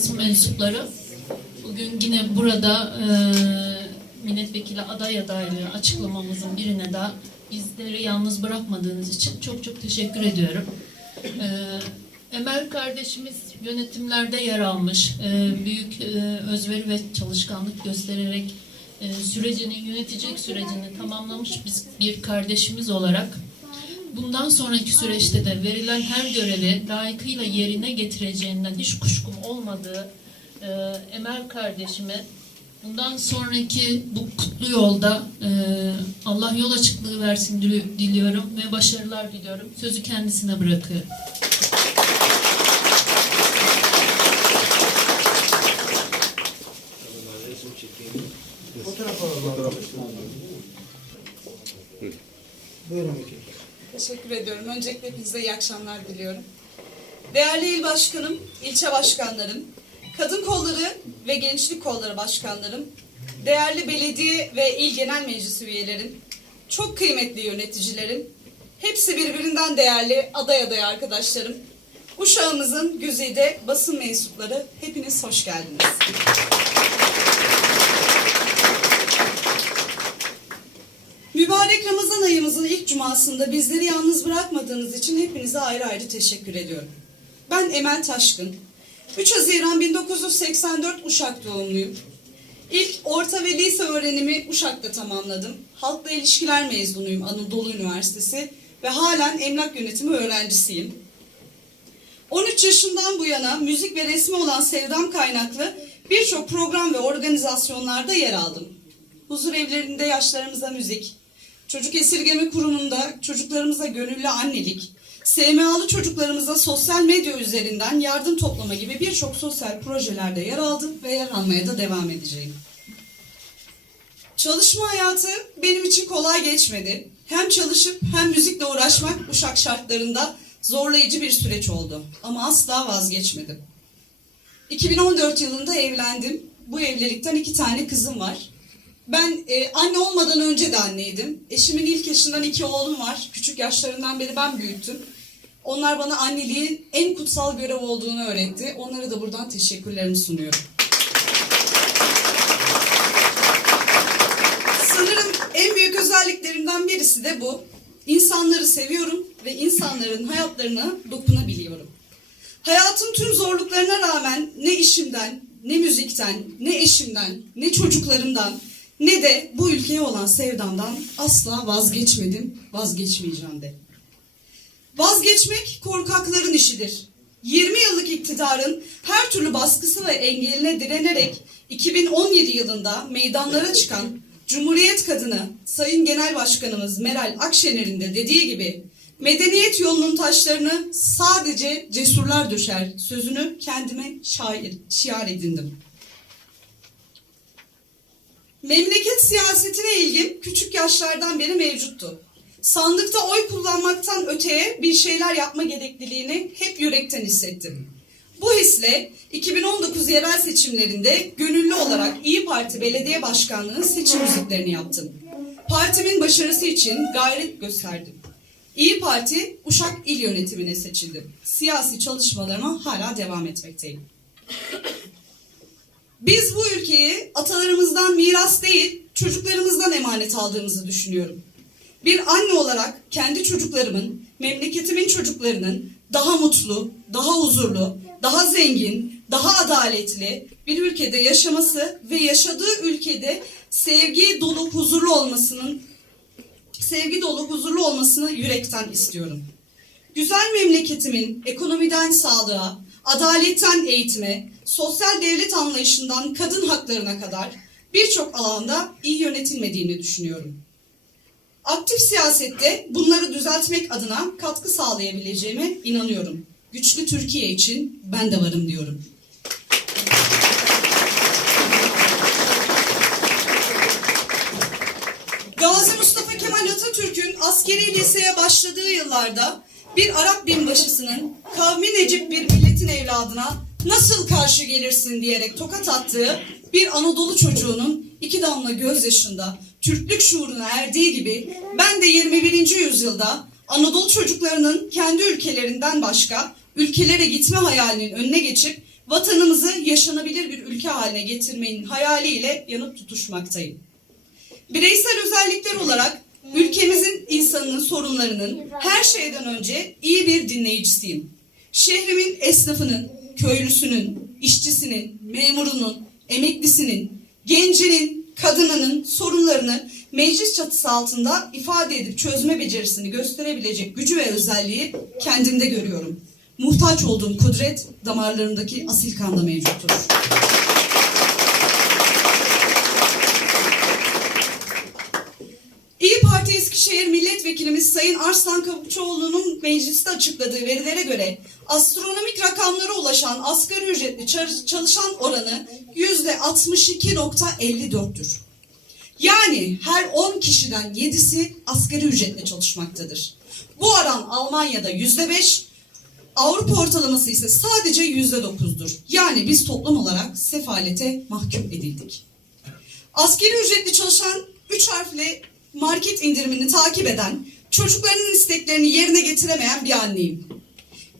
basın mensupları bugün yine burada e, milletvekili aday adaylığı açıklamamızın birine daha bizleri yalnız bırakmadığınız için çok çok teşekkür ediyorum. E, Emel kardeşimiz yönetimlerde yer almış, e, büyük e, özveri ve çalışkanlık göstererek e, sürecini, yönetecek sürecini tamamlamış biz bir kardeşimiz olarak bundan sonraki süreçte de verilen her görevi layıkıyla yerine getireceğinden hiç kuşkum olmadığı e, Emel kardeşime bundan sonraki bu kutlu yolda e, Allah yol açıklığı versin dili- diliyorum ve başarılar diliyorum. Sözü kendisine bırakıyorum. Teşekkür ediyorum. Öncelikle hepinize iyi akşamlar diliyorum. Değerli il başkanım, ilçe başkanlarım, kadın kolları ve gençlik kolları başkanlarım, değerli belediye ve il genel meclis üyelerim, çok kıymetli yöneticilerim, hepsi birbirinden değerli aday aday arkadaşlarım, Uşağımızın güzide basın mensupları hepiniz hoş geldiniz. Mübarek Ramazan ayımızın ilk cumasında bizleri yalnız bırakmadığınız için hepinize ayrı ayrı teşekkür ediyorum. Ben Emel Taşkın. 3 Haziran 1984 Uşak doğumluyum. İlk orta ve lise öğrenimi Uşak'ta tamamladım. Halkla ilişkiler mezunuyum Anadolu Üniversitesi ve halen emlak yönetimi öğrencisiyim. 13 yaşından bu yana müzik ve resmi olan sevdam kaynaklı birçok program ve organizasyonlarda yer aldım. Huzur evlerinde yaşlarımıza müzik, çocuk esirgeme kurumunda çocuklarımıza gönüllü annelik, SMA'lı çocuklarımıza sosyal medya üzerinden yardım toplama gibi birçok sosyal projelerde yer aldım ve yer almaya da devam edeceğim. Çalışma hayatı benim için kolay geçmedi. Hem çalışıp hem müzikle uğraşmak Uşak şartlarında zorlayıcı bir süreç oldu. Ama asla vazgeçmedim. 2014 yılında evlendim. Bu evlilikten iki tane kızım var. Ben e, anne olmadan önce de anneydim. Eşimin ilk yaşından iki oğlum var. Küçük yaşlarından beri ben büyüttüm. Onlar bana anneliğin en kutsal görev olduğunu öğretti. Onlara da buradan teşekkürlerimi sunuyorum. Sanırım en büyük özelliklerimden birisi de bu. İnsanları seviyorum ve insanların hayatlarına dokunabiliyorum. Hayatın tüm zorluklarına rağmen ne işimden, ne müzikten, ne eşimden, ne çocuklarımdan, ne de bu ülkeye olan sevdamdan asla vazgeçmedim, vazgeçmeyeceğim de. Vazgeçmek korkakların işidir. 20 yıllık iktidarın her türlü baskısı ve engeline direnerek 2017 yılında meydanlara çıkan Cumhuriyet kadını Sayın Genel Başkanımız Meral Akşener'in de dediği gibi medeniyet yolunun taşlarını sadece cesurlar düşer sözünü kendime şair, şiar edindim. Memleket siyasetine ilgim küçük yaşlardan beri mevcuttu. Sandıkta oy kullanmaktan öteye bir şeyler yapma gerekliliğini hep yürekten hissettim. Bu hisle 2019 yerel seçimlerinde gönüllü olarak İyi Parti Belediye Başkanlığı'nın seçim müziklerini yaptım. Partimin başarısı için gayret gösterdim. İyi Parti Uşak İl Yönetimine seçildim. Siyasi çalışmalarıma hala devam etmekteyim. Biz bu ülkeyi atalarımızdan miras değil, çocuklarımızdan emanet aldığımızı düşünüyorum. Bir anne olarak kendi çocuklarımın, memleketimin çocuklarının daha mutlu, daha huzurlu, daha zengin, daha adaletli bir ülkede yaşaması ve yaşadığı ülkede sevgi dolu, huzurlu olmasının sevgi dolu, huzurlu olmasını yürekten istiyorum. Güzel memleketimin ekonomiden sağlığa, adaletten eğitime, sosyal devlet anlayışından kadın haklarına kadar birçok alanda iyi yönetilmediğini düşünüyorum. Aktif siyasette bunları düzeltmek adına katkı sağlayabileceğime inanıyorum. Güçlü Türkiye için ben de varım diyorum. Gazi Mustafa Kemal Atatürk'ün askeri liseye başladığı yıllarda bir Arap binbaşısının kavmi Necip bir milletin evladına nasıl karşı gelirsin diyerek tokat attığı bir Anadolu çocuğunun iki damla gözyaşında Türklük şuuruna erdiği gibi ben de 21. yüzyılda Anadolu çocuklarının kendi ülkelerinden başka ülkelere gitme hayalinin önüne geçip vatanımızı yaşanabilir bir ülke haline getirmenin hayaliyle yanıp tutuşmaktayım. Bireysel özellikler olarak ülkemizin insanının sorunlarının her şeyden önce iyi bir dinleyicisiyim. Şehrimin esnafının, köylüsünün, işçisinin, memurunun, emeklisinin, gencinin, kadınının sorunlarını meclis çatısı altında ifade edip çözme becerisini gösterebilecek gücü ve özelliği kendimde görüyorum. Muhtaç olduğum kudret damarlarımdaki asil kanda mevcuttur. İyi Parti Eskişehir Milletvekilimiz Sayın Arslan Kavukçuoğlu'nun mecliste açıkladığı verilere göre astronomik rakamlara ulaşan asgari ücretli çalışan oranı yüzde 62.54'tür. Yani her 10 kişiden 7'si asgari ücretle çalışmaktadır. Bu oran Almanya'da yüzde 5, Avrupa ortalaması ise sadece yüzde 9'dur. Yani biz toplum olarak sefalete mahkum edildik. Askeri ücretli çalışan 3 harfli market indirimini takip eden, çocuklarının isteklerini yerine getiremeyen bir anneyim.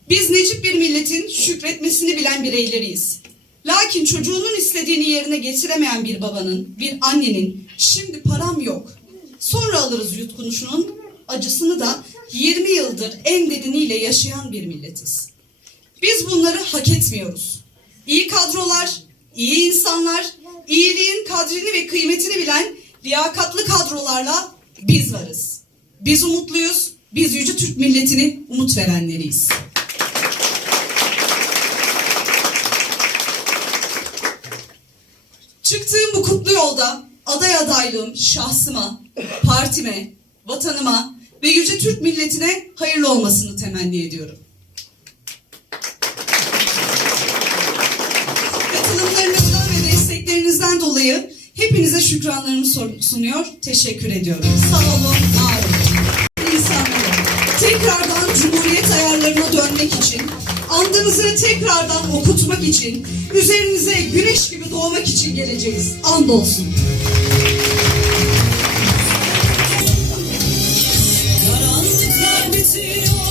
Biz necip bir milletin şükretmesini bilen bireyleriyiz. Lakin çocuğunun istediğini yerine getiremeyen bir babanın, bir annenin şimdi param yok. Sonra alırız yutkunuşunun acısını da 20 yıldır en deriniyle yaşayan bir milletiz. Biz bunları hak etmiyoruz. İyi kadrolar, iyi insanlar, iyiliğin kadrini ve kıymetini bilen liyakatlı kadrolarla biz varız. Biz umutluyuz, biz Yüce Türk milletini umut verenleriyiz. Çıktığım bu kutlu yolda aday adaylığım şahsıma, partime, vatanıma ve Yüce Türk milletine hayırlı olmasını temenni ediyorum. Katılımlarınızdan ve desteklerinizden dolayı Hepinize şükranlarımı sunuyor. Teşekkür ediyorum. Sağ olun, var olun. İnsanlar. Tekrardan Cumhuriyet ayarlarına dönmek için, andımızı tekrardan okutmak için, üzerinize güneş gibi doğmak için geleceğiz. Andolsun. Karanlıklar bitiyor.